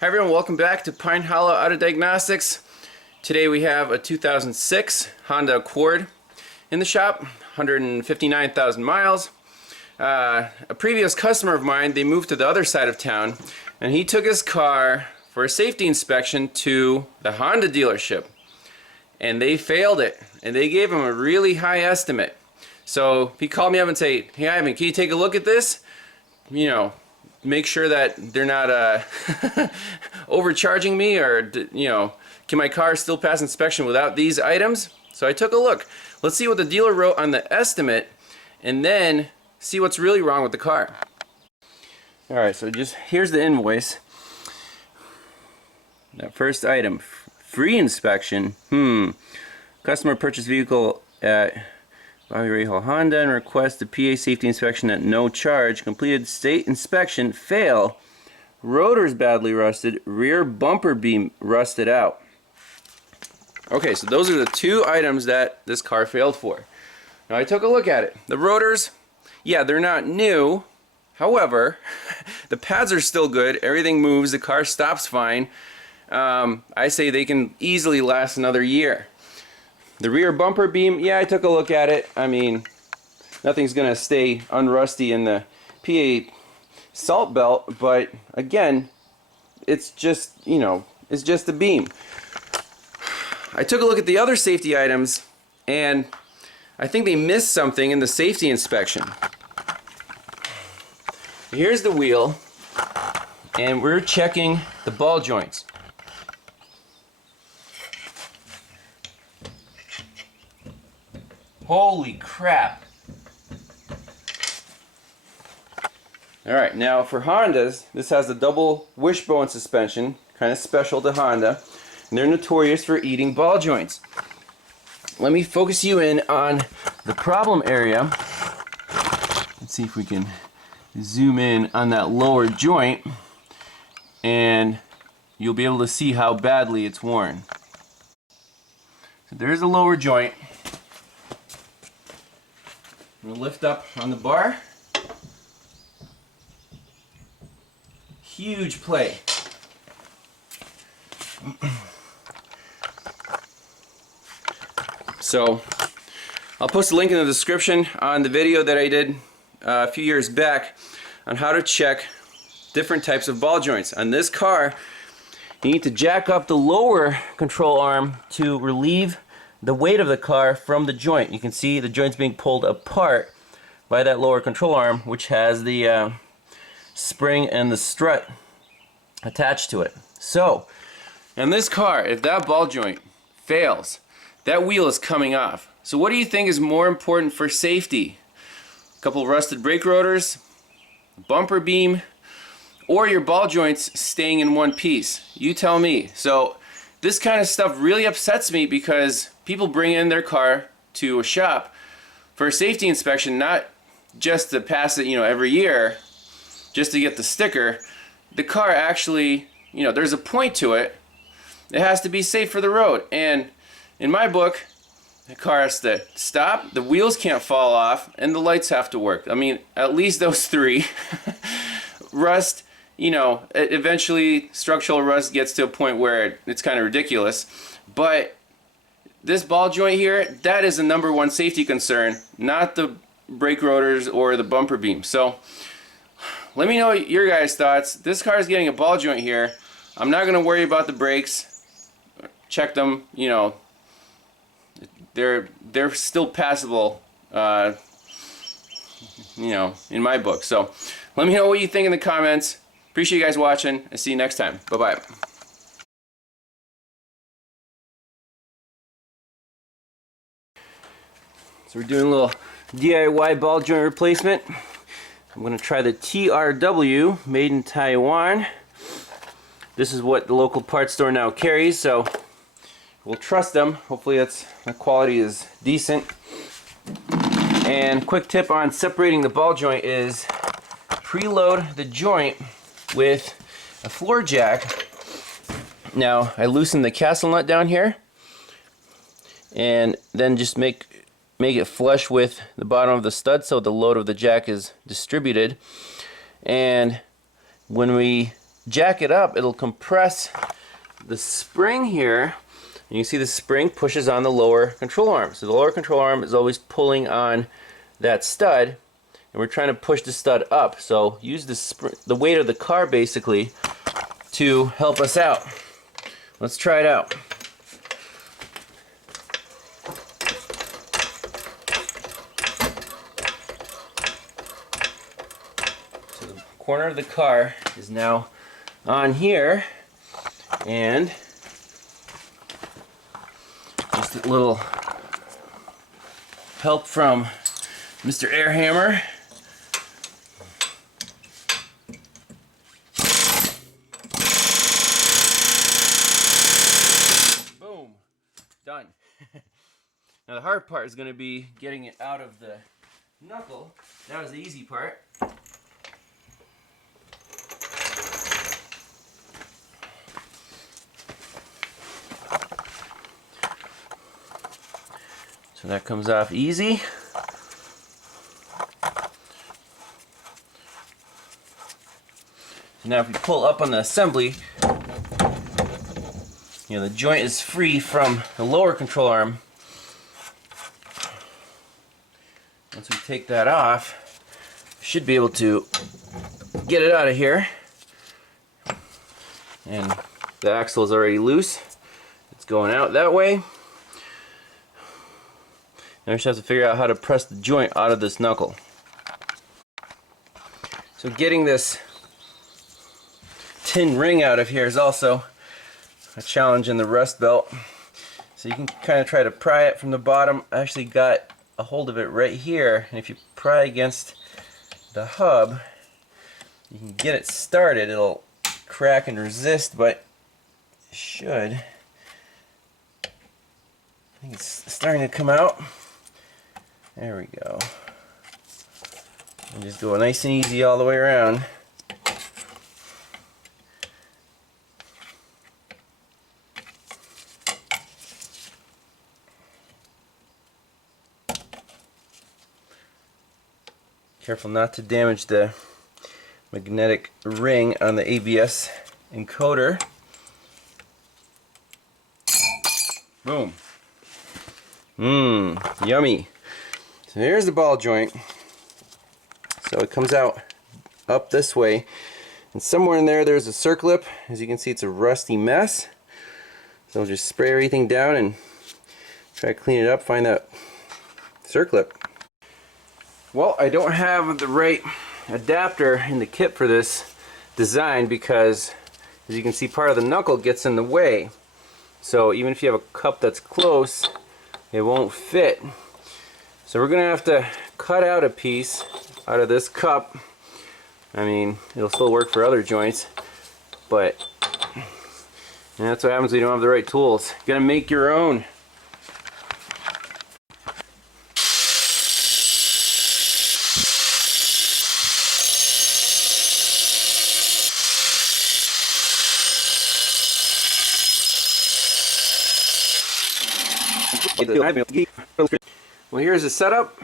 Hi everyone, welcome back to Pine Hollow Auto Diagnostics. Today we have a 2006 Honda Accord in the shop, 159,000 miles. A previous customer of mine, they moved to the other side of town and he took his car for a safety inspection to the Honda dealership. And they failed it and they gave him a really high estimate. So he called me up and said, "Hey Ivan, can you take a look at this? You know, make sure that they're not overcharging me, or can my car still pass inspection without these items?" So I took a look. Let's see what the dealer wrote on the estimate and then see what's really wrong with the car. Alright, so just here's the invoice. That first item, free inspection. Customer purchased vehicle at Bobby Rahal Honda and request a PA safety inspection at no charge. Completed state inspection. Fail. Rotor's badly rusted. Rear bumper beam rusted out. Okay, so those are the two items that this car failed for. Now I took a look at it. The rotors, yeah, they're not new. However, the pads are still good. Everything moves. The car stops fine. I say they can easily last another year. The rear bumper beam, yeah, I took a look at it. I mean, nothing's gonna stay unrusty in the PA salt belt, but again, it's just, it's just a beam. I took a look at the other safety items and I think they missed something in the safety inspection. Here's the wheel and we're checking the ball joints. Holy crap. Alright, now for Hondas, this has the double wishbone suspension, kind of special to Honda, and they're notorious for eating ball joints. Let me focus you in on the problem area. Let's see if we can zoom in on that lower joint, and you'll be able to see how badly it's worn. So there's the lower joint. I'm going to lift up on the bar. Huge play. So I'll post a link in the description on the video that I did a few years back on how to check different types of ball joints. On this car, you need to jack up the lower control arm to relieve the weight of the car from the joint. You can see the joint's being pulled apart by that lower control arm, which has the spring and the strut attached to it. So in this car, if that ball joint fails, that wheel is coming off. So what do you think is more important for safety? A couple rusted brake rotors, bumper beam, or your ball joints staying in one piece? You tell me. So this kind of stuff really upsets me because people bring in their car to a shop for a safety inspection, not just to pass it, every year, just to get the sticker. The car actually, there's a point to it. It has to be safe for the road. And in my book, the car has to stop, the wheels can't fall off, and the lights have to work. I mean, at least those three. Rust, eventually structural rust gets to a point where it's kind of ridiculous. But this ball joint here, that is the #1 safety concern, not the brake rotors or the bumper beam. So let me know your guys' thoughts. This car is getting a ball joint here. I'm not going to worry about the brakes. Check them, they're still passable, in my book. So let me know what you think in the comments. Appreciate you guys watching, and see you next time. Bye-bye. So we're doing a little DIY ball joint replacement. I'm going to try the TRW, made in Taiwan. This is what the local parts store now carries, so we'll trust them. Hopefully the quality is decent. And quick tip on separating the ball joint is preload the joint with a floor jack. Now I loosen the castle nut down here and then just make it flush with the bottom of the stud so the load of the jack is distributed. And when we jack it up, it'll compress the spring here. And you see the spring pushes on the lower control arm. So the lower control arm is always pulling on that stud, and we're trying to push the stud up. So use the weight of the car basically to help us out. Let's try it out. So the corner of the car is now on here, and just a little help from Mr. Air Hammer. Boom. Done. Now the hard part is going to be getting it out of the knuckle. That was the easy part. So that comes off easy. So now if we pull up on the assembly, you know, the joint is free from the lower control arm. Once we take that off, we should be able to get it out of here. And the axle is already loose. It's going out that way. Now we just have to figure out how to press the joint out of this knuckle. So getting this tin ring out of here is also a challenge in the rust belt. So you can kind of try to pry it from the bottom. I actually got a hold of it right here, and if you pry against the hub, you can get it started. It'll crack and resist, but it should. I think it's starting to come out. There we go. And just go nice and easy all the way around. Careful not to damage the magnetic ring on the ABS encoder. Boom. Yummy. So here's the ball joint. So it comes out up this way, and somewhere in there there's a circlip. As you can see, it's a rusty mess. So I'll just spray everything down and try to clean it up, find that circlip. Well, I don't have the right adapter in the kit for this design because, as you can see, part of the knuckle gets in the way. So even if you have a cup that's close, it won't fit. So we're going to have to cut out a piece out of this cup. I mean, it'll still work for other joints, but that's what happens when you don't have the right tools. You gotta make your own. Well, here's the setup.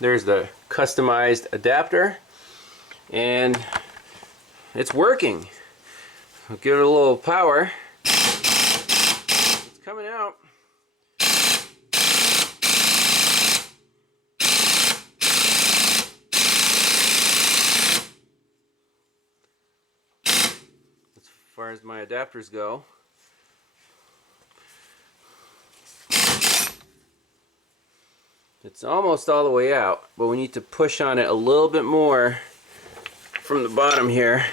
There's the customized adapter, and it's working. I'll give it a little power. It's coming out. As far as my adapters go. It's almost all the way out, but we need to push on it a little bit more from the bottom here.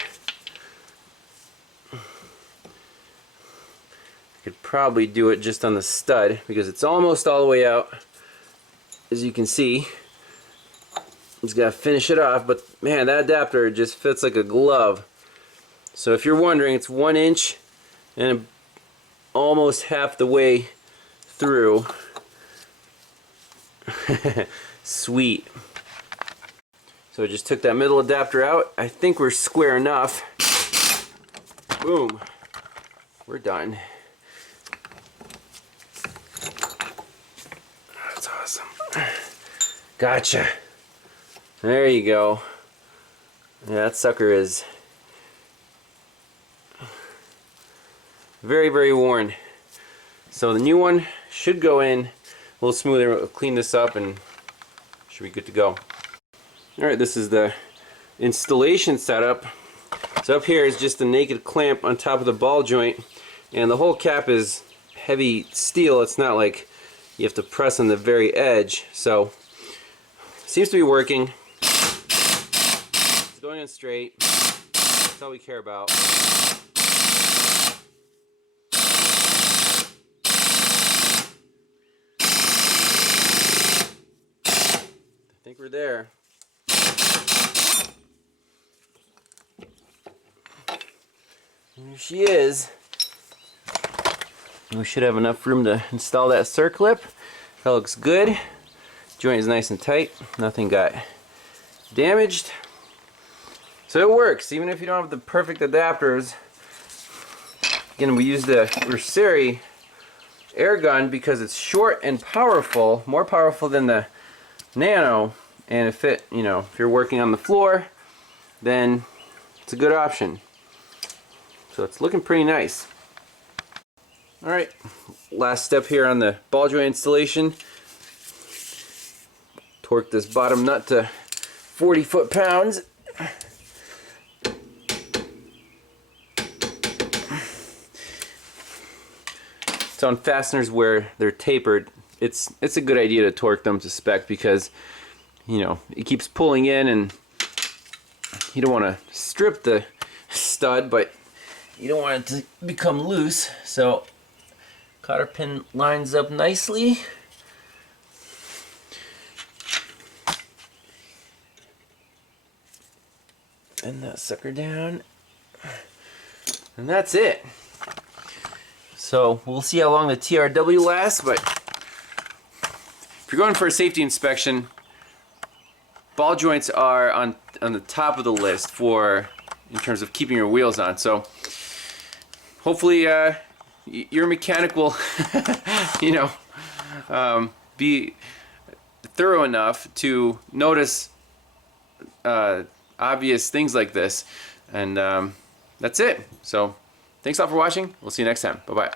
I could probably do it just on the stud because it's almost all the way out. As you can see, just gotta finish it off, but man, that adapter just fits like a glove. So if you're wondering, it's 1 inch and almost half the way through. Sweet. So I just took that middle adapter out. I think we're square enough. Boom. We're done. That's awesome. Gotcha. There you go. Yeah, that sucker is very, very worn. So the new one should go in a little smoother. We'll clean this up and should be good to go. Alright, this is the installation setup. So up here is just a naked clamp on top of the ball joint, and the whole cap is heavy steel. It's not like you have to press on the very edge. So seems to be working. It's going in straight. That's all we care about. I think we're there. Here she is. We should have enough room to install that circlip. That looks good. Joint is nice and tight. Nothing got damaged. So it works, even if you don't have the perfect adapters. Again, we use the URCERI air gun because it's short and powerful, more powerful than the Nano. And if you're working on the floor, then it's a good option. So it's looking pretty nice. Alright, last step here on the ball joint installation. Torque this bottom nut to 40 foot-pounds. So on fasteners where they're tapered, it's a good idea to torque them to spec because it keeps pulling in, and you don't want to strip the stud, but you don't want it to become loose. So cotter pin lines up nicely. And that sucker down. And that's it. So we'll see how long the TRW lasts, but if you're going for a safety inspection, ball joints are on the top of the list in terms of keeping your wheels on. So hopefully your mechanic will be thorough enough to notice obvious things like this. And that's it. So thanks a lot for watching. We'll see you next time. Bye-bye.